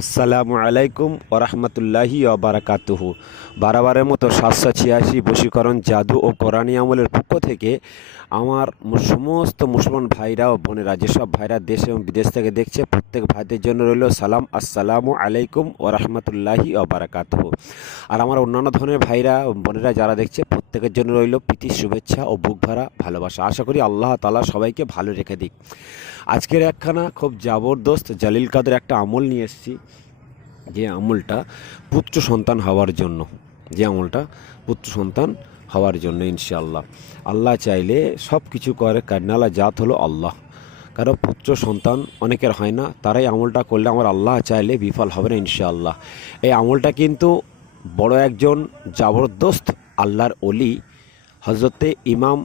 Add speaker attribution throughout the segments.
Speaker 1: আসসালামু আলাইকুম ওরহমতুল্লাহি বারাকাতুহু। বারাবারের মতো সাতশো ছিয়াশি বশীকরণ জাদু ও কোরআনী আমলের পক্ষ থেকে আমার সমস্ত মুসলমান ভাইরা ও বোনেরা, যেসব ভাইরা দেশ এবং বিদেশ থেকে দেখছে, প্রত্যেক ভাইদের জন্য রইল সালাম, আসসালামু আলাইকুম ওরহমতুল্লাহি বারাকাতুহু। আর আমার অন্যান্য ধরনের ভাইরা বোনেরা যারা দেখছে, প্রত্যেকের জন্য রইল প্রীতি, শুভেচ্ছা ও বুক ভরা ভালোবাসা। আশা করি আল্লাহ তালা সবাইকে ভালো রেখে দিক। আজকের একখানা খুব জবরদস্ত জালিল কাদের একটা আমল নিয়ে এসেছি। যে আমলটা পুত্র সন্তান হওয়ার জন্য, যে আমলটা পুত্র সন্তান হওয়ার জন্য ইনশাআল্লাহ। আল্লাহ চাইলে সব কিছু করে কান্নালা জাত হলো আল্লাহ। কারও পুত্র সন্তান অনেকের হয় না, তারাই আমলটা করলে আমার আল্লাহ চাইলে বিফল হবে না ইনশাআল্লাহ। এই আমলটা কিন্তু বড় একজন জবরদস্ত আল্লাহর অলি হজরতে ইমাম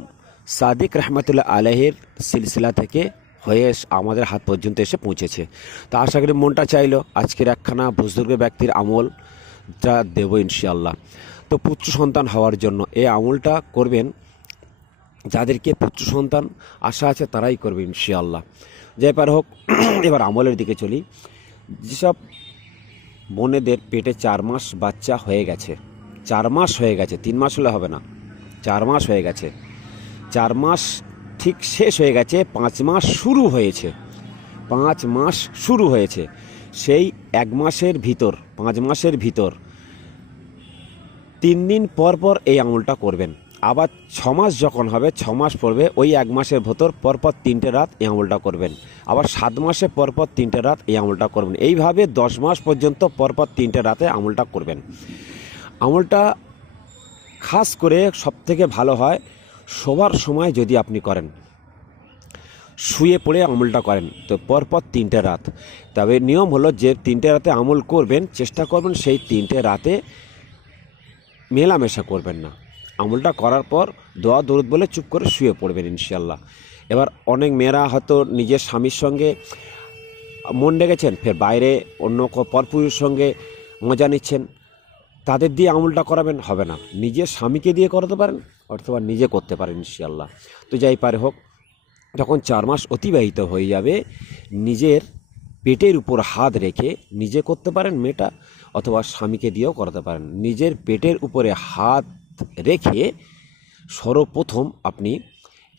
Speaker 1: সাদিক রহমতুল্লাহ আলহের সিলসিলা থেকে হয়ে আমাদের হাত পর্যন্ত এসে পৌঁছেছে। তা আশা করি মনটা চাইলো আজকের একখানা বুজুর্গ ব্যক্তির আমল যা দেবো ইনশাআল্লাহ। তো পুত্র সন্তান হওয়ার জন্য এই আমলটা করবেন, যাদেরকে পুত্র সন্তান আশা আছে তারাই করবে ইনশাআল্লাহ। যে পার হোক, এবার আমলের দিকে চলি। যেসব বোনেদের পেটে চার মাস বাচ্চা হয়ে গেছে, চার মাস হয়ে গেছে, তিন মাস হলে হবে না, চার মাস হয়ে গেছে, চার মাস ঠিক শেষ হয়ে গেছে, পাঁচ মাস শুরু হয়েছে। পাঁচ মাস শুরু হয়েছে। সেই এক মাসের ভিতর, পাঁচ মাসের ভিতর। তিন দিন পর পর এই আমলটা করবেন। আবার ছ মাস যখন হবে, ছ মাস পড়বে, ওই এক মাসের ভেতর পরপর তিনটে রাত এই আমলটা করবেন। আবার সাত মাসে পরপর তিনটে রাত এই আমলটা করবেন। এইভাবে দশ মাস পর্যন্ত পরপর তিনটে রাতে আমলটা করবেন। আমলটা খাস করে সবথেকে ভালো হয় শোবার সময় যদি আপনি করেন। শুয়ে পড়ে আমলটা করেন, তো পরপর তিনটে রাত। তবে নিয়ম হলো যে তিনটে রাতে আমল করবেন, চেষ্টা করবেন সেই তিনটে রাতে মেলামেশা করবেন না। আমলটা করার পর দোয়া, দরুদ বলে চুপ করে শুয়ে পড়বেন ইনশাল্লাহ এবার অনেক মেয়েরা হয়তো নিজের স্বামীর সঙ্গে মন ডেকেছেন ফের বাইরে অন্য পরপুরুষের সঙ্গে মজা নিচ্ছেন। তাদের দিয়ে আমলটা করাবেন, হবে না। নিজের স্বামীকে দিয়ে করাতে পারেন অথবা নিজে করতে পারেন ইনশাল্লাহ তো যাই পারে হোক, যখন চার মাস অতিবাহিত হয়ে যাবে, নিজের পেটের উপর হাত রেখে নিজে করতে পারেন মেয়েটা, অথবা স্বামীকে দিয়েও করাতে পারেন। নিজের পেটের উপরে হাত রেখে সর্বপ্রথম আপনি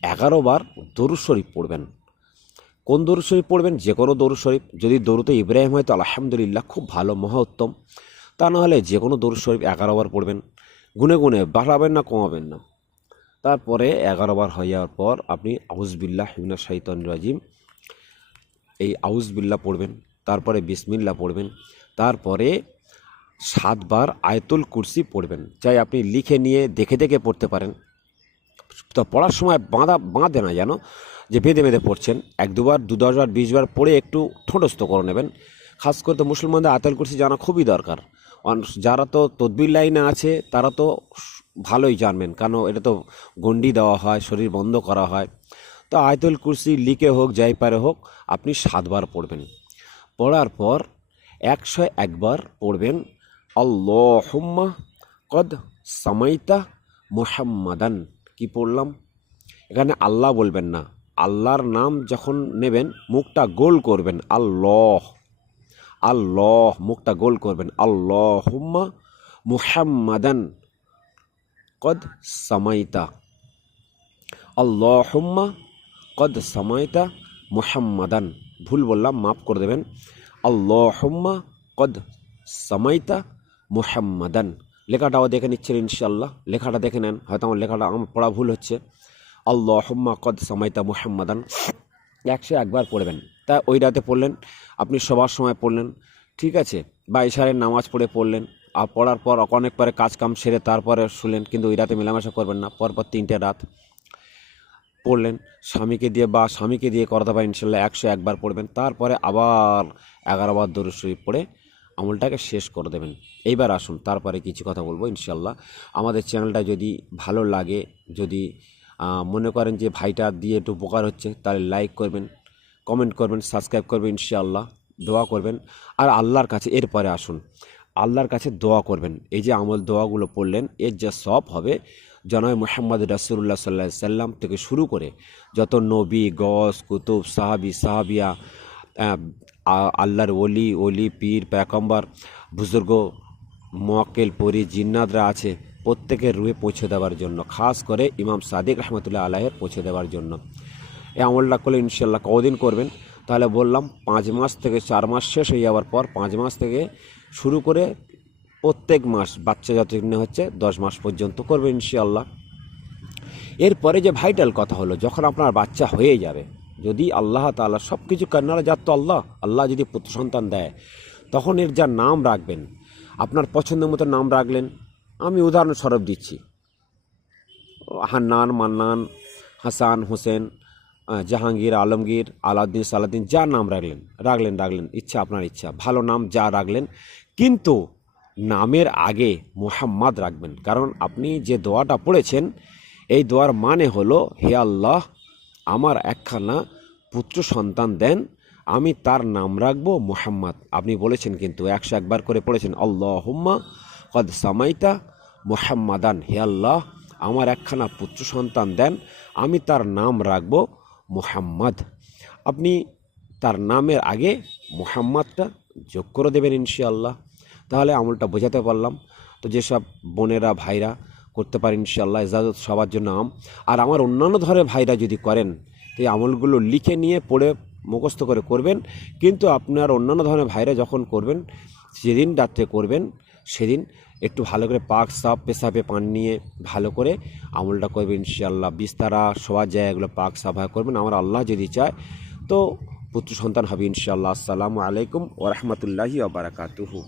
Speaker 1: এগারো বার দরুদ শরীফ পড়বেন। কোন দরুদ শরীফ পড়বেন? যে কোনো দরুদ শরীফ। যদি দরুতে ইব্রাহিম হয় তো আলহামদুলিল্লাহ খুব ভালো মহা উত্তম তা নাহলে যে কোনো দরুদ শরীফ এগারো বার পড়বেন। গুনে গুনে বাড়াবেন না, কমাবেন না। তারপরে এগারো বার হয়ে যাওয়ার পর আপনি আউজবিল্লাহ হিমিনা শাহিতান রাজিম, এই আউজবিল্লা পড়বেন, তারপরে বিসমিল্লা পড়বেন, তারপরে সাতবার আয়তুল কুরসি পড়বেন। চাই আপনি লিখে নিয়ে, দেখে দেখে পড়তে পারেন। তো পড়ার সময় বাঁধা, বাঁধে না যেন, যে বেঁধে বেঁধে পড়ছেন। এক দুবার দু দশবার বিশবার পড়ে একটু ঠোঁটস্থ করে নেবেন। খাস করে তো মুসলমানদের আয়তুল কুরসি জানা খুবই দরকার। যারা তো তদবির লাইনে আছে, তারা তো ভালোই জানবেন। কারণ এটা তো গন্ডি দেওয়া হয়, শরীর বন্ধ করা হয়। তো আয়তুল কুরসি লিখে হোক, যাই পারে হোক, আপনি সাতবার পড়বেন। পড়ার পর একশো একবার পড়বেন, আল্লাহুম্মা কদ সামাইতা মুহাম্মাদান। কি পড়লাম? এখানে আল্লাহ বলবেন না। আল্লাহর নাম যখন নেবেন, মুখটা গোল করবেন, আল্লাহ আল্লাহ। মুখটা গোল করবেন, আল্লাহুম্মা মুহাম্মাদান। কদ সামাইতা আল্লাহুম্মা কদ সামাইতা মুহাম্মাদান ভুল বললাম, মাফ করে দেবেন। আল্লাহুম্মা কদ সামাইতা মুহাম্মাদান লেখাটাও দেখে নিচ্ছেন ইনশাল্লাহ লেখাটা দেখে নেন, হয়তো আমার লেখাটা আমার পড়া ভুল হচ্ছে। আল্লাহুম্মা কদ সামাইতা মুহাম্মাদান একশো একবার পড়বেন। তা ওই রাতে পড়লেন, আপনি সবার সময় পড়লেন। ঠিক আছে, বা ইশারের নামাজ পড়ে পড়লেন। পড়ার পর অনেক পরে কাজ কাম সেরে তারপরে শুলেন, কিন্তু ওই রাতে মেলামেশা করবেন না। পরপর তিনটে রাত পড়লেন। স্বামীকে দিয়ে বা স্বামীকে দিয়ে করাতে পারেন, ইনশাল্লাহ একশো একবার পড়বেন। তারপরে আবার এগারো বার দরুদ শরীফ পড়ে আমলটাকে শেষ করে দেবেন। এইবার আসুন, তারপরে কিছু কথা বলব, ইনশাল্লাহ। আমাদের চ্যানেলটা যদি ভালো লাগে, যদি মনে করেন যে ভাইটা দিয়ে একটু উপকার হচ্ছে, তাহলে লাইক করবেন, কমেন্ট করবেন, সাবস্ক্রাইব করবেন ইনশাআল্লাহ দোয়া করবেন। আর আল্লাহর কাছে এরপরে আসুন। আল্লাহর কাছে দোয়া করবেন। এই যে আমল দোয়াগুলো পড়লেন, এর যা সব হবে, জনাব মোহাম্মদ রাসুল্লাহ সাল্লাহ সাল্লাম থেকে শুরু করে যত নবী গস কুতুব, সাহাবি, সাহাবিয়া আল্লাহর ওলি ওলি, পীর প্যাকম্বর বুজুর্গ, মোয়াক্কেল, পরি জিন্নাদরা আছে, প্রত্যেকের রুহে পৌঁছে দেওয়ার জন্য, খাস করে ইমাম সাদিক রহমতুল্লাহ আলাহের পৌঁছে দেওয়ার জন্য। এই আমলটা করলে ইনশাল্লাহ কদিন করবেন? তাহলে বললাম, পাঁচ মাস থেকে চার মাস শেষ হয়ে যাওয়ার পর, পাঁচ মাস থেকে শুরু করে প্রত্যেক মাস বাচ্চা যতদিন হচ্ছে দশ মাস পর্যন্ত করবে ইনশাল্লাহ এরপরে যে ভাইটাল কথা হলো, যখন আপনার বাচ্চা হয়ে যাবে, যদি আল্লাহ তাআলা সব কিছু কান্নারা তো আল্লাহ আল্লাহ যদি পুত্র সন্তান দেয়, তখন এর যা নাম রাখবেন, আপনার পছন্দের মতো নাম রাখলেন, আমি উদাহরণস্বরূপ দিচ্ছি। হান্নান, মান্নান, হাসান, হোসেন জাহাঙ্গীর, আলমগীর, আলাউদ্দিন, সালাউদ্দিন, যা নাম রাখলেন রাখলেন রাখলেন, ইচ্ছা আপনার ইচ্ছা, ভালো নাম যা রাখলেন, কিন্তু নামের আগে মোহাম্মদ রাখবেন, কারণ আপনি যে দোয়াটা পড়েছেন, এই দোয়ার মানে হলো, হে আল্লাহ, আমার একখানা পুত্র সন্তান দেন, আমি তার নাম রাখব মোহাম্মদ। আপনি বলেছেন কিন্তু একশো একবার করে পড়েছেন আল্লাহ হুম্মা কদ সামাইতা মোহাম্মাদান, হে আল্লাহ, আমার একখানা পুত্র সন্তান দেন, আমি তার নাম রাখব মোহাম্মদ। আপনি তার নামের আগে মোহাম্মদটা যোগ করে দেবেন ইনশাআল্লাহ। তাহলে আমলটা বোঝাতে পারলাম। তো যেসব বোনেরা, ভাইরা করতে পারেন ইনশাআল্লাহ, ইজাজত সবার জন্য আম। আর আমার অন্যান্য ধরে ভাইরা যদি করেন, তো এই আমলগুলো লিখে নিয়ে পড়ে মুখস্থ করে করবেন। কিন্তু আপনার অন্যান্য ধরনের ভাইরা যখন করবেন, যেদিন রাত্রে করবেন, সেদিন একটু ভালো করে পাক সাপ পেশাবে পান নিয়ে ভালো করে আমলটা করবেন ইনশাআল্লাহ। বিস্তারা শোয়া যায় এগুলো পাক, সাফা করবেন। আমার আল্লাহ যদি চায়, তো পুত্র সন্তান হবে ইনশাআল্লাহ। আসসালামু আলাইকুম ওরহমতুল্লাহি ওবরাকাতুহু